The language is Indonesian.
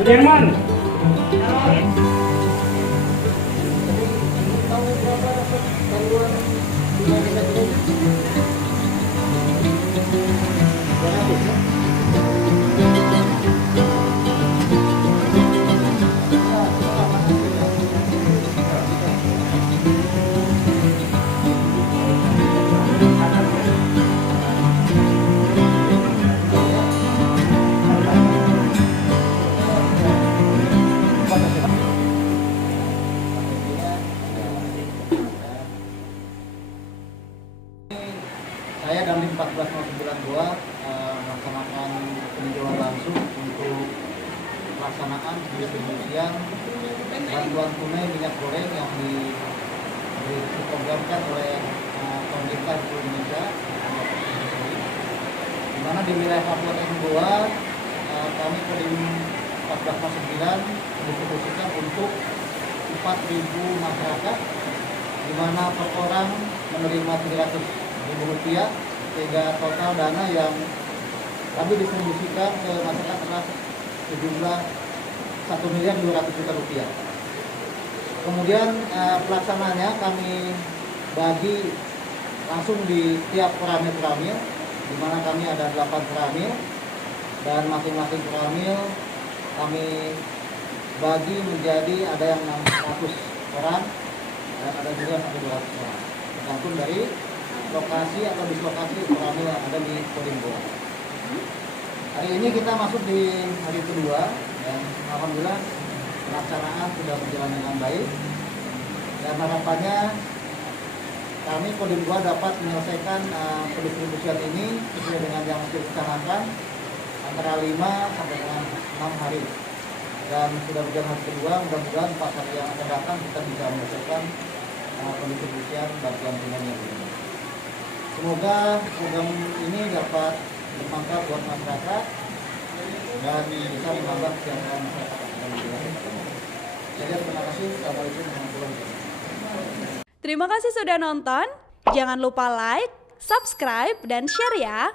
Sudirman. Saya Dandim 1409 melaksanakan peninjauan langsung untuk pelaksanaan distribusian bantuan tunai minyak goreng yang diprogramkan oleh pemerintah Indonesia, di mana di wilayah Kabupaten Goa kami Kodim 1409 distribusikan untuk 4.000 masyarakat, di mana per orang menerima Rp300.000, sehingga total dana yang kami distribusikan ke masyarakat adalah sejumlah Rp1.200.000.000. Kemudian pelaksanaannya kami bagi langsung di tiap peramil, di mana kami ada 8 peramil, dan masing-masing peramil kami bagi menjadi ada yang 600 orang dan ada juga sampai 200 orang, tergantung dari lokasi atau dislokasi peramil yang ada di Kodim Goa. Hari ini kita masuk di hari kedua dan alhamdulillah pelaksanaan sudah berjalan dengan baik, dan harapannya kami Kodim Goa dapat menyelesaikan pendistribusian ini sesuai dengan yang direncanakan antara 5 sampai dengan 6 hari, dan sudah berjalan hari kedua. Mudah-mudahan 4 hari yang akan datang kita bisa menyelesaikan pendistribusian bantuan tunai ini. Semoga program ini dapat bermanfaat buat masyarakat dan bisa menambah kesejahteraan masyarakat. Jadi terima kasih. Assalamualaikum warahmatullahi wabarakatuh. Terima kasih sudah nonton. Jangan lupa like, subscribe, dan share ya.